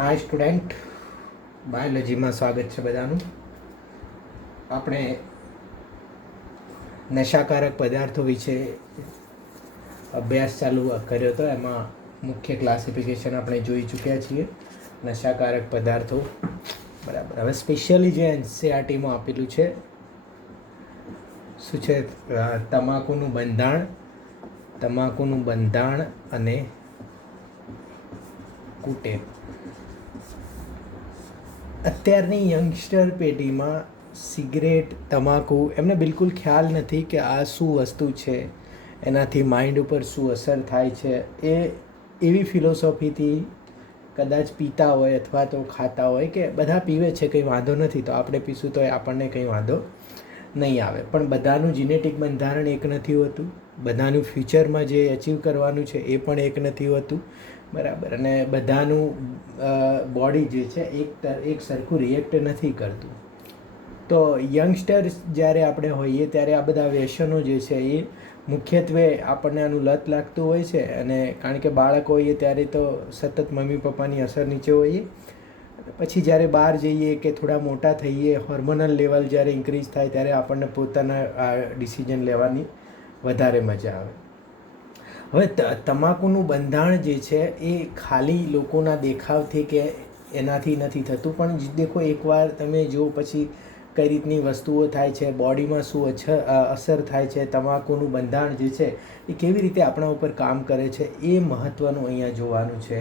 હાય student, બાયોલોજીમાં સ્વાગત છે બધાનું. આપણે નશાકારક પદાર્થો વિશે અભ્યાસ ચાલુ કર્યો હતો. એમાં મુખ્ય ક્લાસિફિકેશન આપણે જોઈ ચૂક્યા છીએ, નશાકારક પદાર્થો. બરાબર. હવે સ્પેશિયલી જે એનસીઆરટીમાં આપેલું છે શું છે? તમાકુનું બંધાણ અને કુટેવ. અત્યારની યંગસ્ટર પેઢીમાં સિગરેટ, તમાકુ એમને બિલકુલ ખ્યાલ નથી કે આ શું વસ્તુ છે, એનાથી માઇન્ડ ઉપર શું અસર થાય છે. એ એવી ફિલોસોફીથી કદાચ પીતા હોય અથવા તો ખાતા હોય કે બધા પીવે છે, કંઈ વાંધો નથી, તો આપણે પીશું તો આપણને કંઈ વાંધો નહીં આવે. પણ બધાનું જીનેટિક બંધારણ એક નથી હોતું, બધાનું ફ્યુચરમાં જે અચીવ કરવાનું છે એ પણ એક નથી હોતું. બરાબર. અને બધાનું બોડી જે છે એક સરખું રિએક્ટ નથી કરતું. તો યંગસ્ટર્સ જ્યારે આપણે હોઈએ ત્યારે આ બધા વ્યસનો જે છે એ મુખ્યત્વે આપણને આનું લત લાગતું હોય છે. અને કારણ કે બાળક હોઈએ ત્યારે તો સતત મમ્મી પપ્પાની અસર નીચે હોઈએ. પછી જ્યારે બહાર જઈએ કે થોડા મોટા થઈએ, હોર્મોનલ લેવલ જ્યારે ઇન્ક્રીઝ થાય ત્યારે આપણને પોતાના ડિસિઝન લેવાની વધારે મજા આવે. હવે તમાકુનું બંધાણ જે છે એ ખાલી લોકોના દેખાવથી કે એનાથી નથી થતું, પણ દેખો એકવાર તમે જો પછી કઈ રીતની વસ્તુઓ થાય છે, બોડીમાં શું અસર થાય છે, તમાકુનું બંધાણ જે છે એ કેવી રીતે આપણા ઉપર કામ કરે છે, એ મહત્ત્વનું અહીંયા જોવાનું છે.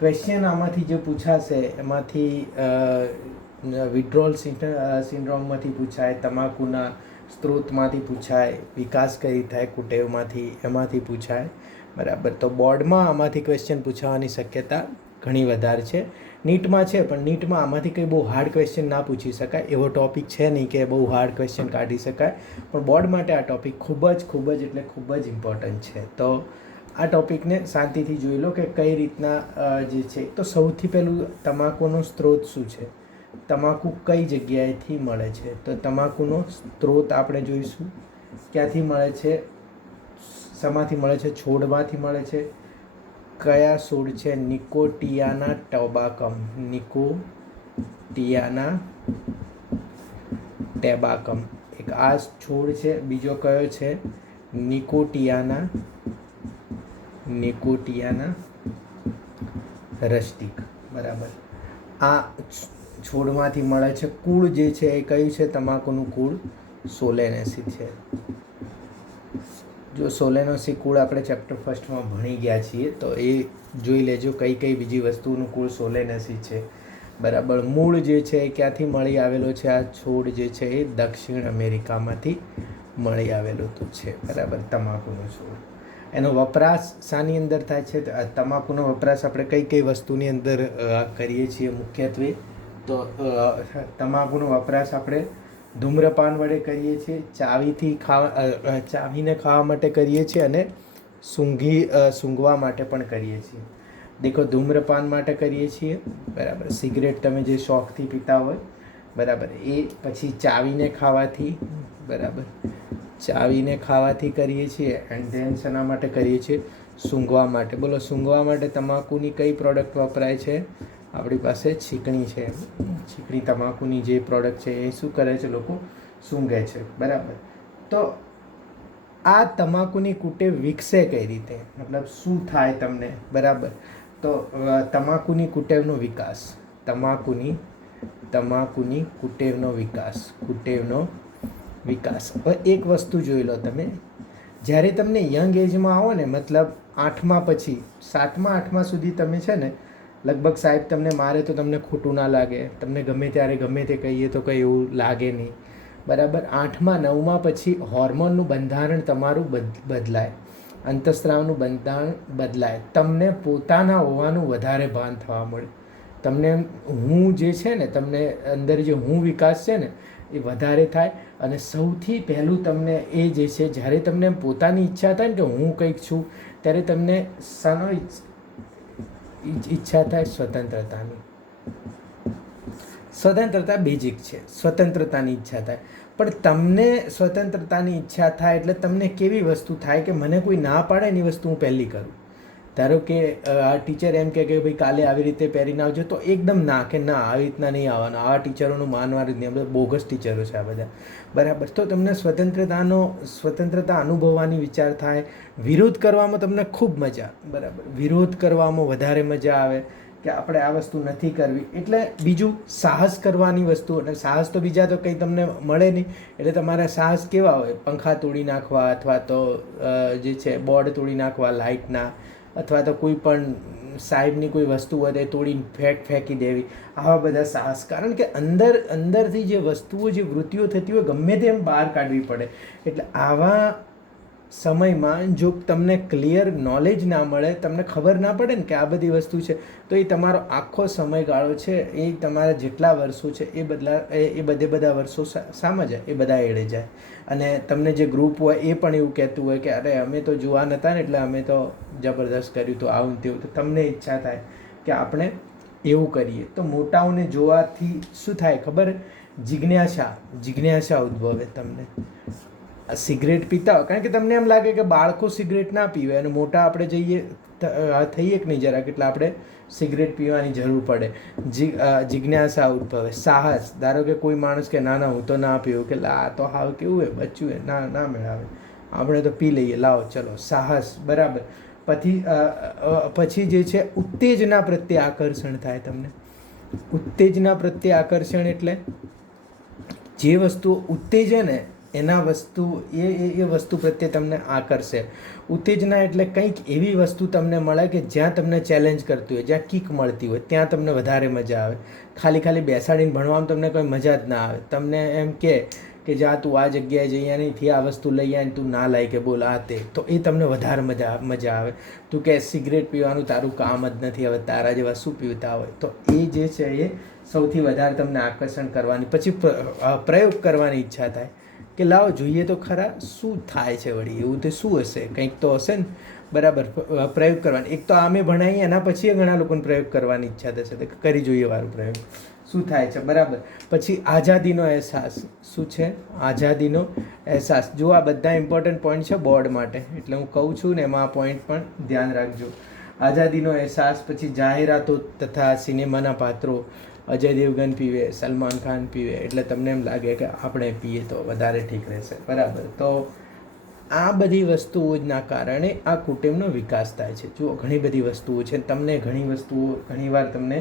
ક્વેશ્ચન આમાંથી જે પૂછાશે એમાંથી વિડ્રોલ સિન્ડ્રોમમાંથી પૂછાય, તમાકુના સ્ત્રોતમાંથી પૂછાય, વિકાસ કઈ થાય કુટેવમાંથી, એમાંથી પૂછાય. બરાબર. તો બોર્ડમાં આમાંથી ક્વેશ્ચન પૂછાવાની શક્યતા ઘણી વધારે છે. નીટમાં છે, પણ નીટમાં આમાંથી કંઈ બહુ હાર્ડ ક્વેશ્ચન ના પૂછી શકાય, એવો ટૉપિક છે નહીં કે બહુ હાર્ડ ક્વેશ્ચન કાઢી શકાય. પણ બોર્ડ માટે આ ટૉપિક ખૂબ જ ઇમ્પોર્ટન્ટ છે. તો આ ટૉપિકને શાંતિથી જોઈ લો કે કઈ રીતના જે છે. તો સૌથી પહેલું તમાકુનો સ્ત્રોત શું છે, તમાકુ કઈ જગ્યાએથી મળે છે. તો તમાકુનો સ્ત્રોત આપણે જોઈશું. ક્યાંથી મળે છે, શેમાંથી મળે છે? છોડમાંથી મળે છે. કયા છોડ છે? નિકોટિયાના ટોબાકમ. નિકોટિયાના ટેબાકમ એક આ છોડ છે. બીજો કયો છે? નિકોટિયાના રસ્ટિક. બરાબર. આ છોડમાંથી મળે છે. કુળ જે છે એ કયું છે? તમાકુનું કુળ સોલેનેસી છે. જો સોલેનેસી કુળ આપણે ચેપ્ટર ફર્સ્ટમાં ભણી ગયા છીએ, તો એ જોઈ લેજો કઈ કઈ બીજી વસ્તુનું કુળ સોલેનેસી છે. બરાબર. મૂળ જે છે એ ક્યાંથી મળી આવેલો છે? આ છોડ જે છે એ દક્ષિણ અમેરિકામાંથી મળી આવેલો તો છે. બરાબર. તમાકુનો છોડ. એનો વપરાશ શાની અંદર થાય છે? તમાકુનો વપરાશ આપણે કઈ કઈ વસ્તુની અંદર કરીએ છીએ મુખ્યત્વે? તો તમાકુનો વપરાશ આપણે ધૂમ્રપાન વડે કરીએ છીએ, ચાવીને ખાવા માટે કરીએ છીએ, અને સૂંઘવા માટે પણ કરીએ છીએ. દેખો, ધૂમ્રપાન માટે કરીએ છીએ. બરાબર. સિગરેટ તમે જે શોખથી પીતા હોય, બરાબર, એ પછી ચાવીને ખાવાથી, બરાબર, ચાવીને ખાવાથી કરીએ છીએ. એન્ડ ધેન શેના માટે કરીએ છીએ? સૂંઘવા માટે. બોલો, સૂંઘવા માટે તમાકુની કઈ પ્રોડક્ટ વપરાય છે? આપણી પાસે છીકણી છે. છીકણી તમાકુની જે પ્રોડક્ટ છે એ શું કરે છે? લોકો સૂંઘે છે. બરાબર. તો આ તમાકુની કુટેવ વિકસે કઈ રીતે, મતલબ શું થાય તમને? બરાબર. તો તમાકુની કુટેવનો વિકાસ, તમાકુની કુટેવનો વિકાસ. હવે એક વસ્તુ જોઈ લો તમે, જ્યારે તમને યંગ એજમાં આવો ને, મતલબ 8મા પછી 7મા 8મા સુધી તમે છે ને, લગભગ સાહેબ તમને મારે તો તમને ખોટું ના લાગે, તમને ગમે ત્યારે ગમે તે કહીએ તો કંઈ એવું લાગે નહીં. બરાબર. 8મા 9મા પછી હોર્મોનનું બંધારણ તમારું બદલાય, અંતઃસ્ત્રાવનું બંધારણ બદલાય, તમને પોતાના હોવાનું વધારે ભાન થવા મળે. તમને હું જે છે ને, તમને અંદર જે હું વિકાસ છે ને એ વધારે થાય. અને સૌથી પહેલું તમને એ જે છે, જ્યારે તમને પોતાની ઈચ્છા થાય ને કે હું કંઈક છું, ત્યારે તમને શાનો ઈચ્છા થાય? સ્વતંત્રતા બેઝિક છે. સ્વતંત્રતાની ઈચ્છા થાય. પણ તમને સ્વતંત્રતાની ઈચ્છા થાય એટલે તમને કેવી વસ્તુ થાય કે મને કોઈ ના પાડે એની વસ્તુ હું પહેલી કરું. ધારો કે આ ટીચર એમ કહે કે ભાઈ કાલે આવી રીતે પહેરીને આવજો, તો એકદમ ના કે ના આવી રીતના નહીં આવવાનું, આવા ટીચરોનું માનવાનું જ નહીં, બધા બોગસ ટીચરો છે આ બધા, બરાબર. તો તમને સ્વતંત્રતા અનુભવવાની વિચાર થાય, વિરોધ કરવામાં તમને ખૂબ મજા, બરાબર, વિરોધ કરવામાં વધારે મજા આવે કે આપણે આ વસ્તુ નથી કરવી. એટલે બીજું સાહસ કરવાની વસ્તુ, અને સાહસ તો બીજા તો કંઈ તમને મળે નહીં, એટલે તમારા સાહસ કેવા હોય, પંખા તોડી નાખવા, અથવા તો જે છે બોર્ડ તોડી નાખવા લાઇટના, અથવા તો કોઈ પણ સાહેબની કોઈ વસ્તુ હોય તે તોડીને ફેંકી દેવી, આવા બધા સાહસ. કારણ કે અંદરથી જે વસ્તુઓ, જે વૃત્તિઓ થતી હોય ગમે તેમ બહાર કાઢવી પડે. એટલે આવા સમયમાં જો તમને ક્લિયર નોલેજ ના મળે, તમને ખબર ના પડે ને કે આ બધી વસ્તુ છે, તો એ તમારો આખો સમયગાળો છે, એ તમારા જેટલા વર્ષો છે એ બધા વર્ષો સામાં જાય, એ બધા એળે જાય. અને તમને જે ગ્રુપ હોય એ પણ એવું કહેતું હોય કે અરે અમે તો જુવાન હતા ને એટલે અમે તો જબરદસ્ત કર્યું તો આવું તેવું, તો તમને ઈચ્છા થાય કે આપણે એવું કરીએ. તો મોટાઓને જોવાથી શું થાય ખબર, જિજ્ઞાસા ઉદ્ભવે તમને. સિગરેટ પીતા હોય, કારણ કે તમને એમ લાગે કે બાળકો સિગરેટ ના પીવે અને મોટા આપણે જઈએ થઈએ કે નહીં જરાક, એટલે આપણે સિગરેટ પીવાની જરૂર પડે. જિજ્ઞાસા ઉદ્ભવે, સાહસ. ધારો કે કોઈ માણસ કે ના ના હું તો ના પીવું, કે આ તો હાવ કેવું હોય બચ્યું હોય, ના મેળાવે, આપણે તો પી લઈએ, લાવો ચલો, સાહસ, બરાબર. પછી જે છે ઉત્તેજના પ્રત્યે આકર્ષણ થાય તમને. ઉત્તેજના પ્રત્યે આકર્ષણ એટલે જે વસ્તુ ઉત્તેજે ને એના વસ્તુ એ વસ્તુ પ્રત્યે તમને આકર્ષે. ઉત્તેજના એટલે કંઈક એવી વસ્તુ તમને મળે કે જ્યાં તમને ચેલેન્જ કરતી હોય, જ્યાં કિક મળતી હોય, ત્યાં તમને વધારે મજા આવે. ખાલી બેસાડીને ભણવામાં તમને કોઈ મજા જ ના આવે. તમને એમ કે જા તું આ જગ્યાએ જઈ અહીંથી આ વસ્તુ લઈ આવીને તું ના લાય કે બોલ આ તે, તો એ તમને વધારે મજા આવે. તું કે સિગરેટ પીવાનું તારું કામ જ નથી, હવે તારા જેવા શું પીવતા હોય, તો એ જે છે એ સૌથી વધારે તમને આકર્ષણ કરવાની. પછી પ્રયોગ કરવાની ઈચ્છા થાય કે લાવો જોઈએ તો ખરા શું થાય છે વળી, એવું તો શું હશે, કંઈક તો હશે ને, બરાબર. પ્રયોગ કરવાની, એક તો આમે ભણાવીએ એના પછી ઘણા લોકોને પ્રયોગ કરવાની ઈચ્છા થશે, તો કરી જોઈએ વારું પ્રયોગ શું થાય છે, બરાબર. પછી આઝાદીનો અહેસાસ. શું છે? આઝાદીનો અહેસાસ. જો આ બધા ઇમ્પોર્ટન્ટ પોઈન્ટ છે બોર્ડ માટે, એટલે હું કહું છું ને એમાં આ પોઈન્ટ પણ ધ્યાન રાખજો. આઝાદીનો અહેસાસ. પછી જાહેરાતો તથા સિનેમાના પાત્રો, અજય દેવગન પીવે, સલમાન ખાન પીવે, એટલે તમને એમ લાગે કે આપણે પીએ તો વધારે ઠીક રહેશે, બરાબર. તો આ બધી વસ્તુઓના કારણે આ કુટુંબનો વિકાસ થાય છે. જુઓ ઘણી બધી વસ્તુઓ છે, તમને ઘણીવાર તમને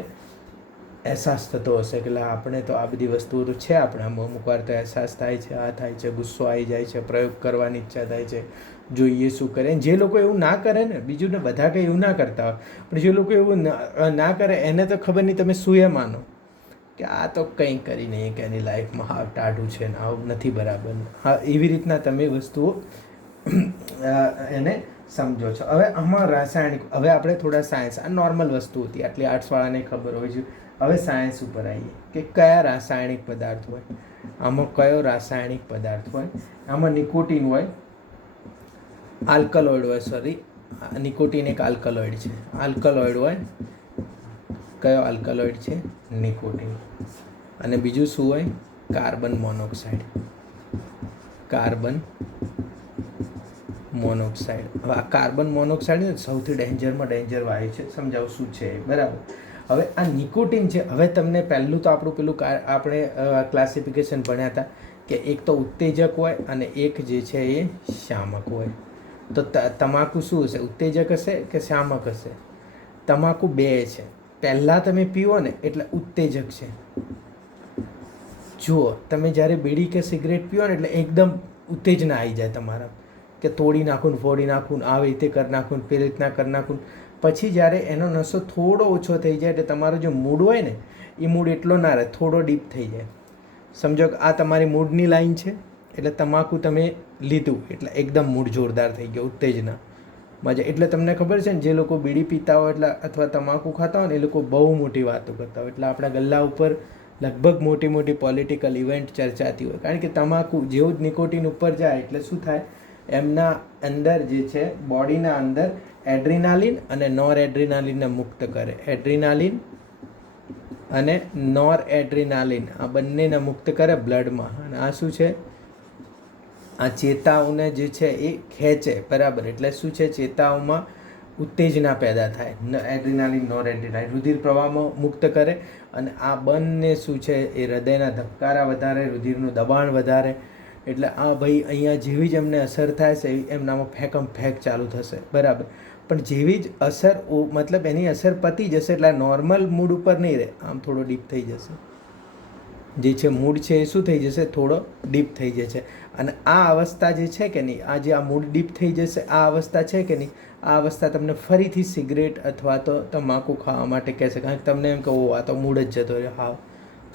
અહેસાસ થતો હશે કે આપણે તો આ બધી વસ્તુઓ તો છે આપણામાં, અમુક વાર તો અહેસાસ થાય છે, આ થાય છે, ગુસ્સો આવી જાય છે, પ્રયોગ કરવાની ઈચ્છા થાય છે, જોઈએ શું કરે. જે લોકો એવું ના કરે ને, બીજું ને બધા કંઈ એવું ના કરતા હોય, પણ જે લોકો એવું ના કરે એને તો ખબર નહીં તમે શું એ માનો કે આ તો કંઈ કરી નહીં કે એની લાઈફમાં હા ટાઢું છે ને આવું નથી, બરાબર. હા, એવી રીતના તમે વસ્તુઓ એને સમજો છો. હવે આમાં રાસાયણિક, હવે આપણે થોડા સાયન્સ, આ નોર્મલ વસ્તુ હતી, આટલી આર્ટ્સવાળાને ખબર હોય છે. હવે સાયન્સ ઉપર આવીએ કે કયા રાસાયણિક પદાર્થ હોય, આમાં કયો રાસાયણિક પદાર્થ હોય. આમાં નિકોટિન હોય, આલ્કલોઇડ હોય, સોરી, નિકોટિન એક આલ્કલોઇડ છે. આલ્કલોઇડ હોય, કયો આલ્કલોઇડ છે? નિકોટિન. અને બીજું શું હોય? Carbon monoxide. Carbon monoxide. હવે આ કાર્બન મોનોક્સાઇડ સૌથી ડેન્જર વાયુ છે, સમજાવું શું છે, બરાબર. હવે આ નિકોટિન છે. હવે તમને પહેલું તો આપણે ક્લાસિફિકેશન ભણ્યા હતા કે એક તો ઉત્તેજક હોય અને એક જે છે એ શામક હોય. તો તમાકુ શું હશે? ઉત્તેજક હશે કે શામક હશે? તમાકુ બે છે. પહેલાં તમે પીવો ને એટલે ઉત્તેજક છે. જુઓ તમે જ્યારે બીડી કે સિગરેટ પીવો ને એટલે એકદમ ઉત્તેજના આવી જાય તમારા, કે તોડી નાખું ને ફોડી નાખું, આવી રીતે કરી નાખું, પેલી રીતના કરી નાખું. પછી જ્યારે એનો નશો થોડો ઓછો થઈ જાય એટલે તમારો જે મૂડ હોય ને એ મૂડ એટલો ના રહે, થોડો ડીપ થઈ જાય. સમજો કે આ તમારી મૂડની લાઈન છે, એટલે તમાકુ તમે લીધું એટલે એકદમ મૂડ જોરદાર થઈ ગયો, ઉત્તેજના, મજા. એટલે તમને ખબર છે ને જે લોકો બીડી પીતા હોય એટલે અથવા તમાકુ ખાતા હોય ને એ લોકો બહુ મોટી વાતો કરતા હોય. એટલે આપણા ગલ્લા ઉપર લગભગ મોટી પોલિટિકલ ઇવેન્ટ ચર્ચાતી હોય, કારણ કે તમાકુ જેવું જ નિકોટિન ઉપર જાય એટલે શું થાય, એમના અંદર જે છે બોડીના અંદર એડ્રિનાલિન અને નોર એડ્રિનાલિનને મુક્ત કરે. એડ્રિનાલિન અને નોર એડ્રિનાલિન આ બંનેને મુક્ત કરે બ્લડમાં. અને આ શું છે? આ ચેતાઓને જે છે એ ખેંચે, બરાબર. એટલે શું છે? ચેતાઓમાં ઉત્તેજના પેદા થાય, એડ્રિનાલિન નોર એડ્રિનાલિન રુધિર પ્રવાહમાં મુક્ત કરે, અને આ બંને શું છે એ હૃદયના ધબકારા વધારે, રુધિરનું દબાણ વધારે. એટલે આ ભાઈ અહીંયા જેવી જ એમને અસર થાય છે એમનામાં ફેંકમ ફેંક ચાલુ થશે, બરાબર. પણ જેવી જ અસર મતલબ એની અસર પતી જશે એટલે નોર્મલ મૂડ ઉપર નહીં રહે, આમ થોડો ડીપ થઈ જશે. જે છે મૂડ છે એ શું થઈ જશે, થોડો ડીપ થઈ જશે. અને આ અવસ્થા જે છે કે નહીં, આ જે આ મૂડ ડીપ થઈ જશે આ અવસ્થા છે કે નહીં, આ અવસ્થા તમને ફરીથી સિગરેટ અથવા તો તમાકુ ખાવા માટે કહેશે. કારણ કે તમને એમ કહો આ તો મૂડ જ જતો રહ્યો, હાવ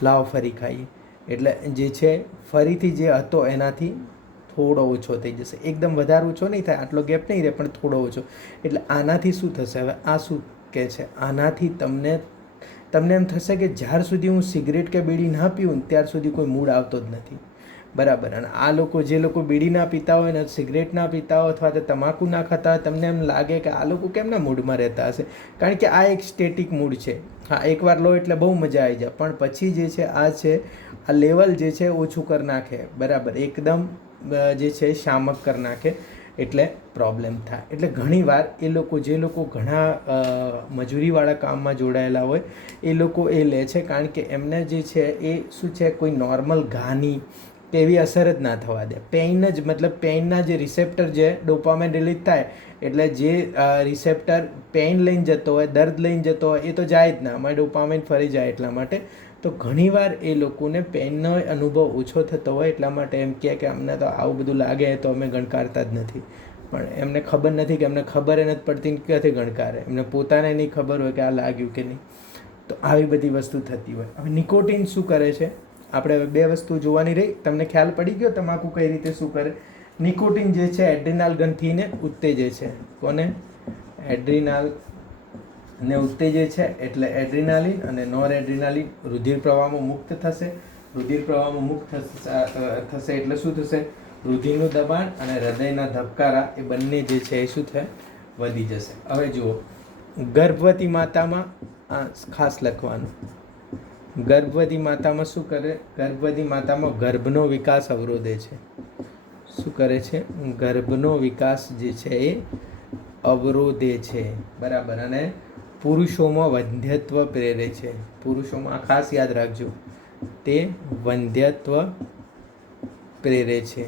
લાવ ફરી ખાઈએ. એટલે જે છે ફરીથી જે હતો એનાથી થોડો ઓછો થઈ જશે. એકદમ વધારે ઓછો નહીં થાય, આટલો ગેપ નહીં રહે, પણ થોડો ઓછો. એટલે આનાથી શું થશે, હવે આ શું કહે છે, આનાથી તમને એમ થશે કે જ્યાર સુધી હું સિગરેટ કે બીડી ના પીવું ત્યાર સુધી કોઈ મૂડ આવતો જ નથી, બરાબર. અને આ લોકો જે લોકો બીડી ના પીતા હોય ને સિગરેટ ના પીતા હોય અથવા તો તમાકુ ના ખાતા હોય, તમને એમ લાગે કે આ લોકો કેમના મૂડમાં રહેતા હશે. કારણ કે આ એક સ્ટેટિક મૂડ છે. હા, એકવાર લો એટલે બહુ મજા આવી જાય, પણ પછી જે છે આ લેવલ જે છે ઓછું કરી નાખે, બરાબર, એકદમ જે છે શામક કરી નાખે, એટલે પ્રોબ્લેમ થાય. એટલે ઘણીવાર એ લોકો જે લોકો ઘણા મજૂરીવાળા કામમાં જોડાયેલા હોય એ લોકો એ લે છે, કારણ કે એમને જે છે એ શું છે કોઈ નોર્મલ ઘાની કે એવી અસર જ ના થવા દે. પેઇન જ મતલબ પેઇનના જે રિસેપ્ટર જે ડોપામાઇન રિલીઝ થાય એટલે જે રિસેપ્ટર પેઇન લઈને જતો હોય, દર્દ લઈને જતો હોય એ તો જાય જ ના, અમારે ડોપામાઇન ફરી જાય એટલા માટે. તો ઘણીવાર એ લોકોને પેઇનનો અનુભવ ઓછો થતો હોય એટલા માટે એમ કહે કે અમને તો આવું બધું લાગે તો અમે ગણકારતા જ નથી. પણ એમને ખબર નથી કે એમને ખબર એ નથી પડતી ક્યાંથી ગણકારે, એમને પોતાને નહીં ખબર હોય કે આ લાગ્યું કે નહીં. તો આવી બધી વસ્તુ થતી હોય. હવે નિકોટિન શું કરે છે, આપણે હવે બે વસ્તુ જોવાની રહી. તમને ખ્યાલ પડી ગયો તમાકુ કઈ રીતે શું કરે. નિકોટિન જે છે એડ્રિનાલ ગ્રંથિને ઉત્તેજે છે. કોને? એડ્રિનાલ ને ઉત્તેજે છે. એટલે એડ્રિનાલિન અને નોર એડ્રિનાલિન રુધિર પ્રવાહમાં મુક્ત થશે. રુધિર પ્રવાહમાં મુક્ત થશે એટલે શું થશે, રુધિરનું દબાણ અને હૃદયના ધબકારા એ બંને જે છે એ શું થાય, વધી જશે. હવે જુઓ, ગર્ભવતી માતામાં આ ખાસ લખવાનું, ગર્ભવતી માતામાં શું કરે, ગર્ભવતી માતામાં ગર્ભનો વિકાસ અવરોધે છે. શું કરે છે, ગર્ભનો વિકાસ જે છે એ અવરોધે છે, બરાબર. અને પુરુષોમાં વંધ્યત્વ પ્રેરે છે. પુરુષોમાં ખાસ યાદ રાખજો, તે વંધ્યત્વ પ્રેરે છે,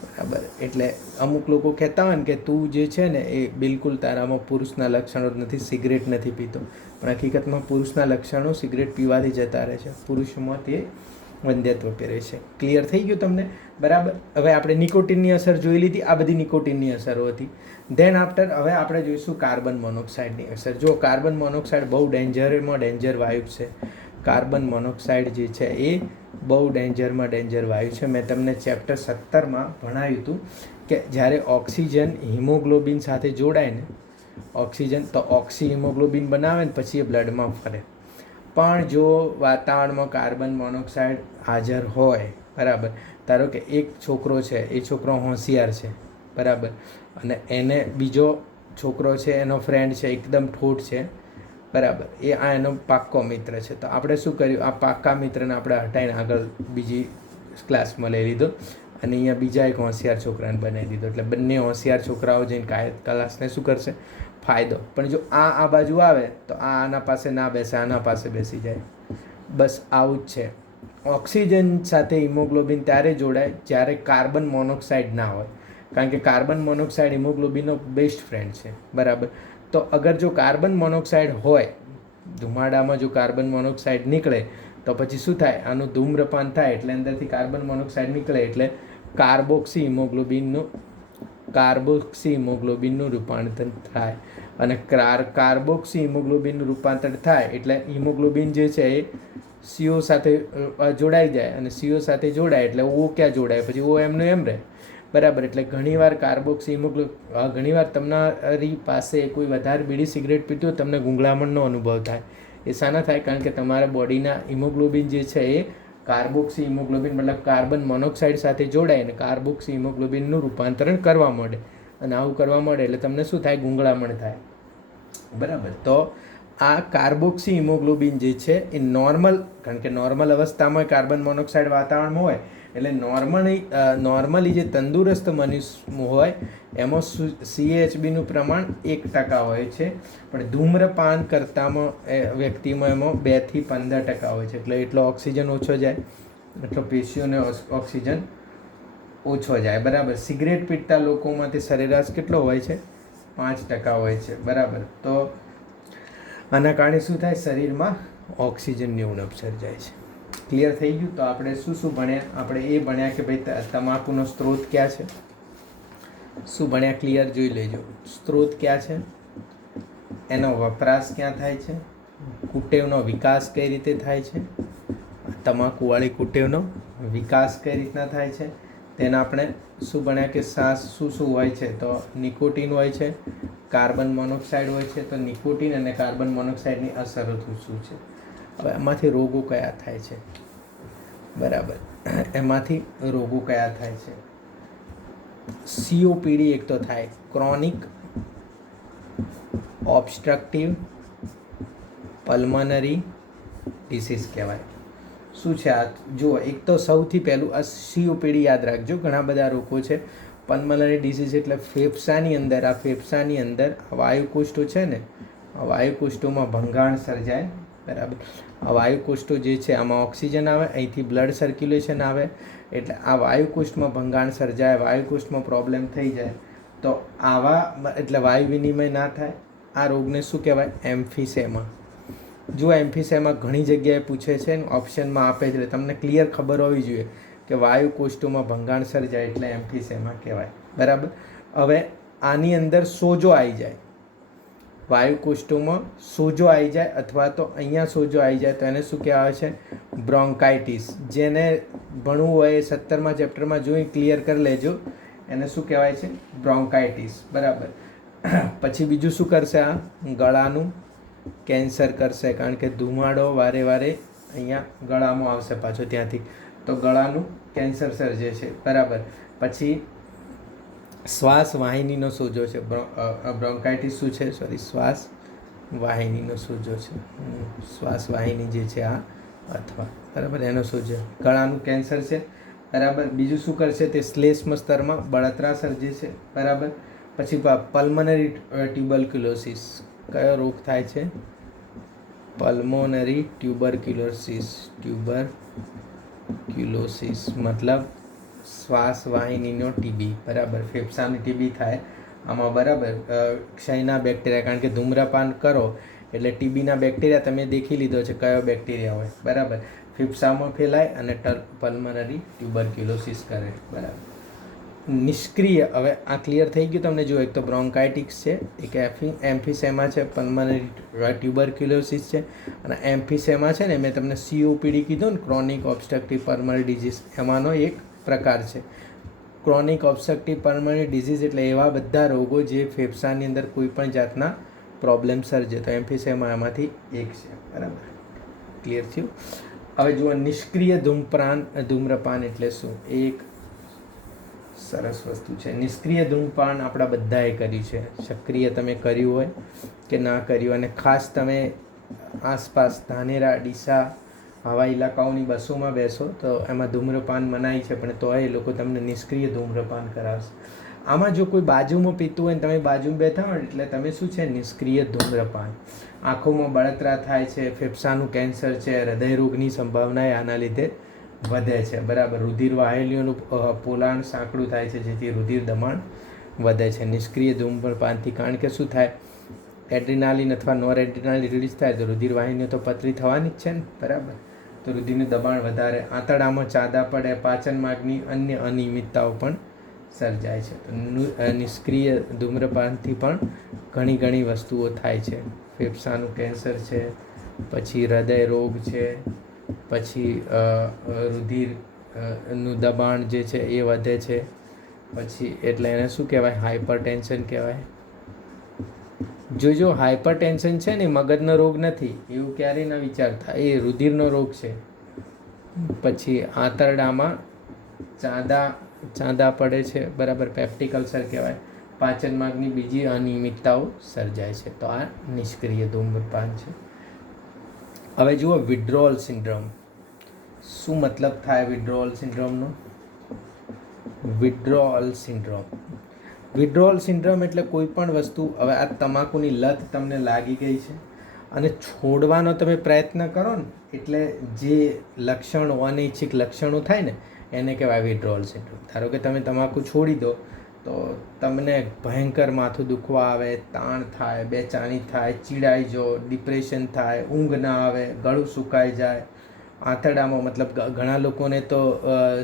બરાબર. એટલે અમુક લોકો કહેતા હોય ને કે તું જે છે ને એ બિલકુલ તારામાં પુરુષના લક્ષણો જ નથી, સિગરેટ નથી પીતો, પણ હકીકતમાં પુરુષના લક્ષણો સિગરેટ પીવાથી જતા રહે છે. પુરુષોમાં તે વંધ્યત્વ પ્રેરે છે. ક્લિયર થઈ ગયું તમને, બરાબર. હવે આપણે નિકોટિનની અસર જોઈ લીધી, આ બધી નિકોટિનની અસરો હતી. ધેન આફ્ટર હવે આપણે જોઈશું કાર્બન મોનોક્સાઇડની અસર. જો કાર્બન મોનોક્સાઇડ બહુ ડેન્જર વાયુ છે. કાર્બન મોનોક્સાઇડ જે છે એ બહુ ડેન્જર વાયુ છે. મેં તમને ચેપ્ટર 17માં ભણાવ્યું હતું કે જ્યારે ઓક્સિજન હિમોગ્લોબિન સાથે જોડાય ને, ઓક્સિજન તો ઓક્સી હિમોગ્લોબિન બનાવે ને પછી એ બ્લડમાં ફરે. પણ જો વાતાવરણમાં કાર્બન મોનોક્સાઇડ હાજર હોય, બરાબર, ધારો કે એક છોકરો છે, એ છોકરો હોશિયાર છે, બરાબર, અને એને બીજો છોકરો છે એનો ફ્રેન્ડ છે એકદમ ઠોઠ છે, બરાબર, એ આ એનો પાક્કો મિત્ર છે. તો આપણે શું કર્યું, આ પાક્કા મિત્રને આપણે હટાવીને આગળ બીજી ક્લાસમાં લઈ લીધો અને અહીંયા બીજા એક હોશિયાર છોકરાને બનાવી દીધો. એટલે બંને હોશિયાર છોકરાઓ જઈને ક્લાસને શું કરશે, ફાયદો. પણ જો આ બાજુ આવે તો આના પાસે ના બેસે, આના પાસે બેસી જાય. બસ આવું જ છે. ઓક્સિજન સાથે હિમોગ્લોબિન ત્યારે જોડાય જ્યારે કાર્બન મોનોક્સાઇડ ના હોય, કારણ કે કાર્બન મોનોક્સાઇડ હિમોગ્લોબિનનો બેસ્ટ ફ્રેન્ડ છે, બરાબર. તો અગર જો કાર્બન મોનોક્સાઇડ હોય, ધુમાડામાં જો કાર્બન મોનોક્સાઇડ નીકળે તો પછી શું થાય, આનું ધૂમ્રપાન થાય એટલે અંદરથી કાર્બન મોનોક્સાઇડ નીકળે એટલે કાર્બોક્સી હિમોગ્લોબિનનું રૂપાંતર થાય. અને કાર્બોક્સી હિમોગ્લોબિનનું રૂપાંતર થાય એટલે હિમોગ્લોબિન જે છે એ CO સાથે જોડાઈ જાય, અને CO સાથે જોડાય એટલે O ક્યાં જોડાય, પછી O એમનું એમ રહે, બરાબર. એટલે ઘણીવાર કાર્બોક્સી ઘણીવાર તમારી પાસે કોઈ વધારે બીડી સિગરેટ પીતું હોય તમને ગુંગળામણનો અનુભવ થાય. એ શાના થાય, કારણ કે તમારા બોડીના હિમોગ્લોબિન જે છે એ કાર્બોક્સી હિમોગ્લોબિન મતલબ કાર્બન મોનોક્સાઇડ સાથે જોડાય અને કાર્બોક્સી હિમોગ્લોબિનનું રૂપાંતરણ કરવા માંડે. અને આવું કરવા માંડે એટલે તમને શું થાય, ગુંગળામણ થાય, બરાબર. તો આ કાર્બોક્સી હિમોગ્લોબિન જે છે એ નોર્મલ, કારણ કે નોર્મલ અવસ્થામાં કાર્બન મોનોક્સાઇડ વાતાવરણમાં હોય એટલે નોર્મલી જે તંદુરસ્ત મનુષ્ય હોય એમાં CHBનું પ્રમાણ 1% હોય છે, પણ ધૂમ્રપાન કરતામાં વ્યક્તિમાં એમાં 2 થી 15% હોય છે. એટલે એટલો ઓક્સિજન ઓછો જાય, એટલો પેશીઓને ઓક્સિજન ઓછો જાય, બરાબર. સિગરેટ પીતા લોકોમાંથી સરેરાશ કેટલો હોય છે? 5% હોય છે, બરાબર. તો આના કારણે શું થાય? શરીરમાં ઓક્સિજનની ઉણપ સર્જાય છે. ક્લિયર થઈ ગયું? તો આપણે શું ભણ્યા? આપણે એ ભણ્યા કે ભાઈ તમાકુનો સ્ત્રોત ક્યાં છે. શું ભણ્યા? ક્લિયર જોઈ લેજો. સ્ત્રોત ક્યાં છે, એનો વપરાશ ક્યાં થાય છે, કુટેવનો વિકાસ કઈ રીતે થાય છે, તમાકુવાળી કુટેવનો વિકાસ કઈ રીતના થાય છે, તેના આપણે શું ભણ્યા કે શું હોય છે. તો નિકોટિન હોય છે, કાર્બન મોનોક્સાઇડ હોય છે. તો નિકોટિન અને કાર્બન મોનોક્સાઇડની અસરો શું છે? હવે એમાંથી રોગો કયા થાય છે? બરાબર, એમાંથી રોગો કયા થાય છે? COPD એક તો થાય, ક્રોનિક ઓબ્સ્ટ્રક્ટિવ પલ્મનરી ડિસીઝ કહેવાય. શું છે આ? જુઓ, એક તો સૌથી પહેલું આ COPD યાદ રાખજો. ઘણા બધા રોગો છે. પલ્મનરી ડિસીઝ એટલે ફેફસાની અંદર વાયુકોષ્ઠો છે ને, આ વાયુકોષ્ઠોમાં ભંગાણ સર્જાય, બરાબર. આ વાયુકોષ્ઠો જે છે આમાં ઓક્સિજન આવે, અહીંથી બ્લડ સર્ક્યુલેશન આવે, એટલે આ વાયુકોષ્ઠમાં ભંગાણ સર્જાય, વાયુકોષ્ઠમાં પ્રોબ્લેમ થઈ જાય. તો એટલે વાયુ વિનિમય ના થાય. આ રોગને શું કહેવાય? એમ્ફિસેમા. જો એમ્ફિસેમા ઘણી જગ્યાએ પૂછે છે, ઓપ્શનમાં આપે છે, તમને ક્લિયર ખબર હોવી જોઈએ કે વાયુકોષ્ઠોમાં ભંગાણ સર્જાય એટલે એમ્ફિસેમા કહેવાય, બરાબર. હવે આની અંદર સોજો આવી જાય, વાયુકોષ્ઠોમાં સોજો આવી જાય, અથવા તો અહીંયા સોજો આવી જાય, તો એને શું કહેવાય છે? બ્રોન્કાઇટિસ. જેને ભણવું હોય 17મા ચેપ્ટરમાં જોઈ ક્લિયર કરી લેજો. એને શું કહેવાય છે? બ્રોન્કાઇટિસ, બરાબર. પછી બીજું શું કરશે? આ ગળાનું કેન્સર કરશે, કારણ કે ધુમાડો વારે વારે અહીંયા ગળામાં આવશે પાછો ત્યાંથી, તો ગળાનું કેન્સર સર્જે છે, બરાબર. પછી શ્વાસ વાહિનીનો સોજો છે. બ્રોન્કાઇટિસ શું છે? શ્વાસ વાહિનીનો સોજો છે. શ્વાસ વાહિની જે છે આ, અથવા બરાબર એનો સોજો, ગળાનું કેન્સર છે, બરાબર. બીજું શું કરશે? તે શ્લેષ્મ સ્તરમાં બળતરા સર્જે છે, બરાબર. પછી પલ્મનરી ટ્યુબરક્યુલોસિસ. કયો રોગ થાય છે? પલ્મોનરી ટ્યુબરક્યુલોસિસ મતલબ શ્વાસ વાહિનીનો TB, બરાબર. ફેફસાની TB થાય આમાં, બરાબર. ક્ષયના બેક્ટેરિયા, કારણ કે ધૂમ્રપાન કરો એટલે TBના બેક્ટેરિયા તમે દેખી લીધો છે કયો બેક્ટેરિયા હોય, બરાબર. ફેફસામાં ફેલાય અને પલ્મનરી ટ્યુબરક્યુલોસિસ કરે, બરાબર. નિષ્ક્રિય, હવે આ ક્લિયર થઈ ગયું તમને? જો એક તો બ્રોન્કાઇટિસ છે, એક એમ્ફિસેમા છે, પલ્મનરી ટ્યુબરક્યુલોસિસ છે, અને એમ્ફિસેમા છે ને, મેં તમને COPD કીધું ને, ક્રોનિક ઓબ્સ્ટ્રક્ટિવ પલ્મનરી ડિઝીઝ, એમાંનો એક પ્રકાર છે. ક્રોનિક ઓબ્સ્ટ્રક્ટિવ પલ્મનરી ડિઝીઝ એટલે એવા બધા રોગો જે ફેફસાની અંદર કોઈ પણ જાતના પ્રોબ્લેમ સર્જે, તો એમ્ફિસેમા એમાંથી એક છે, બરાબર. ક્લિયર થયું? હવે જુઓ, નિષ્ક્રિય ધૂમ્રપાન એટલે શું? એક સરસ વસ્તુ છે. નિષ્ક્રિય ધૂમ્રપાન આપણા બધાએ કર્યું છે. સક્રિય તમે કર્યું હોય કે ના કર્યું, અને ખાસ તમે આસપાસ ધાનેરા, ડીસા આવા ઇલાકાઓની બસોમાં બેસો તો એમાં ધૂમ્રપાન મનાય છે, પણ તોય એ લોકો તમને નિષ્ક્રિય ધૂમ્રપાન કરાવશે. આમાં જો કોઈ બાજુમાં પીતું હોય ને તમે બાજુમાં બેઠા હોય એટલે તમે શું છે? નિષ્ક્રિય ધૂમ્રપાન. આંખોમાં બળતરા થાય છે, ફેફસાનું કેન્સર છે, હૃદયરોગની સંભાવના આના લીધે વધે છે, બરાબર. રુધિર વાહિનીઓનું પોલાણ સાંકડું થાય છે, જેથી રુધિર દબાણ વધે છે નિષ્ક્રિય ધૂમ્રપાનથી. કારણ કે શું થાય? એડ્રિનાલિન અથવા નોર એડ્રિનાલિન રિલીઝ થાય તો રુધિર વાહિનીઓ તો પતરી થવાની જ છે ને, બરાબર. તો રુધિરનું દબાણ વધારે, આંતરડામાં ચાંદા પડે, પાચન માર્ગની અન્ય અનિયમિતતાઓ પણ સર્જાય છે. તો નિષ્ક્રિય ધૂમ્રપાનથી પણ ઘણી વસ્તુઓ થાય છે. ફેફસાનું કેન્સર છે, પછી હૃદય રોગ છે, પછી રુધિર નું દબાણ જે છે એ વધે છે, પછી એટલે એને શું કહેવાય? હાઇપરટેન્શન કહેવાય. જો હાઇપરટેન્શન છે ને મગજનો રોગ નથી, એવું ક્યારેય ન વિચારતા, એ રુધિરનો રોગ છે. પછી આંતરડામાં ચાંદા પડે છે, બરાબર. પેપ્ટિક અલ્સર કહેવાય. પાચન માર્ગની બીજી અનિયમિતતાઓ સર્જાય છે. તો આ નિષ્ક્રિય ધૂમ્રપાન છે. હવે જુઓ, વિડ્રોઅલ સિન્ડ્રોમ. શું મતલબ થાય વિડ્રોઅલ સિન્ડ્રોમનો? વિડ્રોઅલ સિન્ડ્રોમ, વિડ્રોઅલ સિન્ડ્રોમ એટલે કોઈ પણ વસ્તુ, હવે આ તમાકુની લત તમને લાગી ગઈ છે અને છોડવાનો તમે પ્રયત્ન કરો ને, એટલે જે લક્ષણો, અનૈચ્છિક લક્ષણો થાય ને, એને કહેવાય વિડ્રોઅલ સિન્ડ્રોમ. ધારો કે તમે તમાકુ છોડી દો તો તમને ભયંકર માથું દુખવા આવે, તાણ થાય, બેચેની થાય, ચીડાઈ જાઓ, ડિપ્રેશન થાય, ઊંઘ ના આવે, ગળું સુકાઈ જાય, આંતરડામાં મતલબ ઘણા લોકોને તો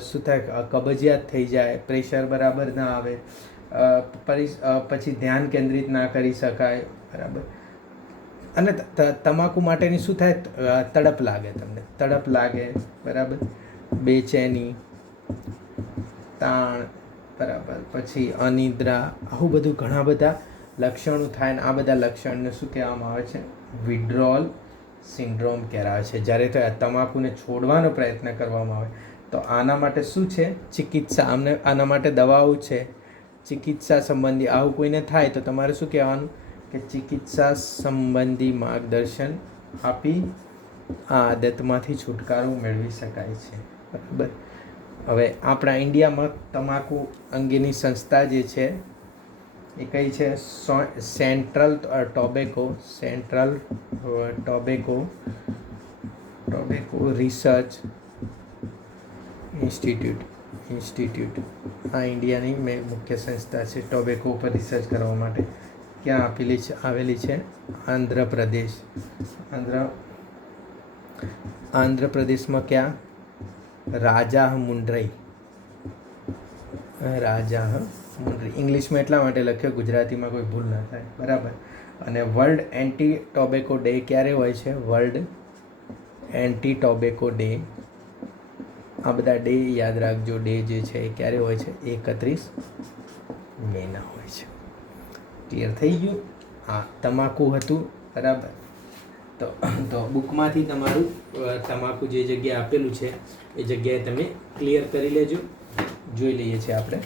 શું થાય, કબજિયાત થઈ જાય, પ્રેશર બરાબર ના આવે, પછી ધ્યાન કેન્દ્રિત ના કરી શકાય, બરાબર. અને તમાકુ માટેની શું થાય, તડપ લાગે, તમને તડપ લાગે, બરાબર, બેચેની, તાણ, બરાબર, પછી અનિદ્રા, આવું બધું ઘણા બધા લક્ષણો થાય ને આ બધા લક્ષણને શું કહેવામાં આવે છે? વિડ્રોઅલ સિન્ડ્રોમ કહેવાય છે. જ્યારે તો તમાકુને છોડવાનો પ્રયત્ન કરવામાં આવે તો આના માટે શું છે? ચિકિત્સા, આના માટે દવાઓ છે, ચિકિત્સા સંબંધી. આવું કોઈને થાય તો તમારે શું કહેવાનું કે ચિકિત્સા સંબંધી માર્ગદર્શન આપી આ આદતમાંથી છુટકારો મેળવી શકાય છે, બરાબર. હવે આપણા ઇન્ડિયામાં તમાકુ અંગેની સંસ્થા જે છે એ કઈ છે? Central tobacco research institute. આ ઇન્ડિયાની મેં મુખ્ય સંસ્થા છે ટોબેકો ઉપર રિસર્ચ કરવા માટે. ક્યાં આવેલી છે? આંધ્રપ્રદેશમાં. ક્યાં? રાજાહમુંડ્રઈ. ઇંગ્લિશમાં એટલા માટે લખ્યો, ગુજરાતીમાં કોઈ ભૂલ ના થાય, બરાબર. અને વર્લ્ડ એન્ટી ટોબેકો ડે ક્યારે હોય છે? વર્લ્ડ એન્ટી ટોબેકો ડે, આ બધા ડે યાદ રાખજો. ડે જે છે એ ક્યારે હોય છે? 31 મેના હોય છે. ક્લિયર થઈ ગયું? હા, તમાકુ હતું, બરાબર. તો બુકમાંથી તમારું તમાકુ જે જગ્યાએ આપેલું છે એ જગ્યાએ તમે ક્લિયર કરી લેજો. જોઈ લઈએ છીએ આપણે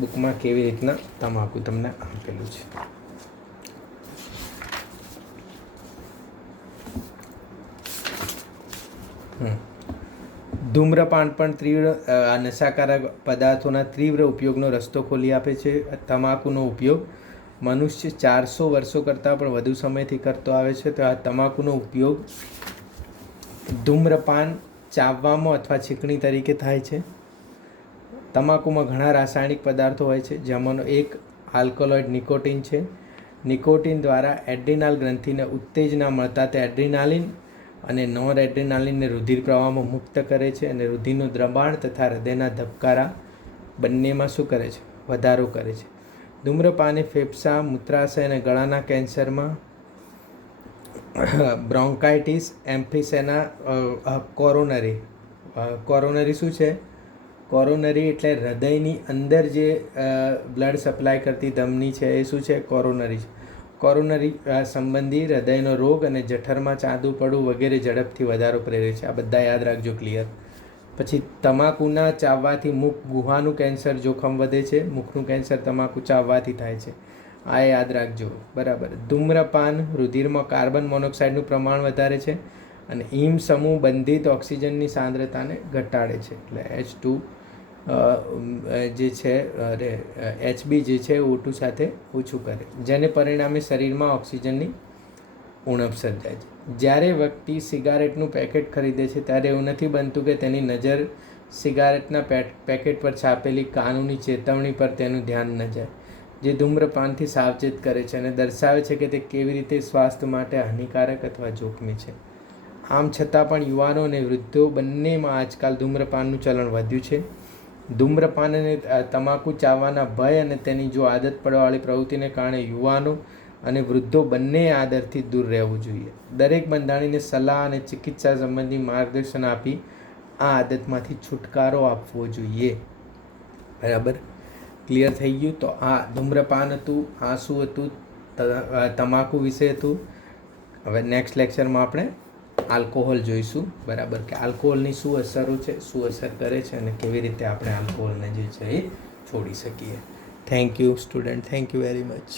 બુકમાં કેવી રીતના તમાકુ તમને આપેલું છે. ધૂમ્રપાન પણ તીવ્ર નશાકારક પદાર્થોના તીવ્ર ઉપયોગનો રસ્તો ખોલી આપે છે. તમાકુનો ઉપયોગ મનુષ્ય 400 વર્ષો કરતાં પણ વધુ સમયથી કરતો આવે છે. તો આ તમાકુનો ઉપયોગ ધૂમ્રપાન, ચાવવામાં અથવા છીંકણી તરીકે થાય છે. તમાકુમાં ઘણા રાસાયણિક પદાર્થો હોય છે, જેમાંનો એક આલ્કલોઇડ નિકોટિન છે. નિકોટિન દ્વારા એડ્રીનાલ ગ્રંથિને ઉત્તેજના મળતા તે એડ્રીનાલિન અને નોન એડ્રીનાલિનને રુધિર પ્રવાહમાં મુક્ત કરે છે અને રુધિરનું દ્રવાણ તથા હૃદયના ધબકારા બંનેમાં શું કરે છે? વધારો કરે છે. ધૂમ્રપાને ફેફસા, મૂત્રાશય અને ગળાના કેન્સરમાં, બ્રોન્કાઇટિસ, એમ્ફિસેના, કોરોનરી શું છે? કોરોનરી એટલે હૃદયની અંદર જે બ્લડ સપ્લાય કરતી ધમની છે એ શું છે? કોરોનરી છે. કોરોનરી સંબંધી હૃદયનો રોગ અને જઠરમાં ચાંદુ પડવું વગેરે ઝડપથી વધારો પ્રેરે છે. આ બધા યાદ રાખજો, ક્લિયર. પછી તમાકુના ચાવવાથી મુખ ગુહાનું કેન્સર જોખમ વધે છે. મુખનું કેન્સર તમાકુ ચાવવાથી થાય છે, આ યાદ રાખજો, બરાબર. ધૂમ્રપાન રુધિરમાં કાર્બન મોનોક્સાઇડનું પ્રમાણ વધારે છે અને હિમ સમૂહ બંધિત ઓક્સિજનની સાંદ્રતાને ઘટાડે છે. એટલે H2 જે છે HB જે છે O2 સાથે ઓછું કરે, જેને પરિણામે શરીરમાં ઓક્સિજનની ઉણપ સર્જાય છે. જ્યારે વ્યક્તિ સિગારેટનું પેકેટ ખરીદે છે ત્યારે એવું નથી બનતું કે તેની નજર સિગારેટના પેકેટ પર છાપેલી કાનૂની ચેતવણી પર તેનું ધ્યાન ન જાય, જે ધૂમ્રપાનથી સાવચેત કરે છે અને દર્શાવે છે કે તે કેવી રીતે સ્વાસ્થ્ય માટે હાનિકારક અથવા જોખમી છે. આમ છતાં પણ યુવાનો અને વૃદ્ધો બંનેમાં આજકાલ ધૂમ્રપાનનું ચલણ વધ્યું છે. ધૂમ્રપાન અને તમાકુ ચાવવાના ભય અને તેની જો આદત પડવાવાળી પ્રવૃત્તિને કારણે યુવાનો અને વૃદ્ધો બંને આદતથી દૂર રહેવું જોઈએ. દરેક બંધાણીને સલાહ અને ચિકિત્સા સંબંધી માર્ગદર્શન આપી આ આદતમાંથી છુટકારો આપવો જોઈએ, બરાબર. ક્લિયર થઈ ગયું? તો આ ધૂમ્રપાન હતું, આ શું હતું? તમાકુ વિશે હતું. હવે નેક્સ્ટ લેક્ચરમાં આપણે આલ્કોહોલ જોઈશું, બરાબર, કે આલ્કોહોલની શું અસરો છે, શું અસર કરે છે અને કેવી રીતે આપણે આલ્કોહોલને જે છે એ છોડી શકીએ. Thank you student, thank you very much.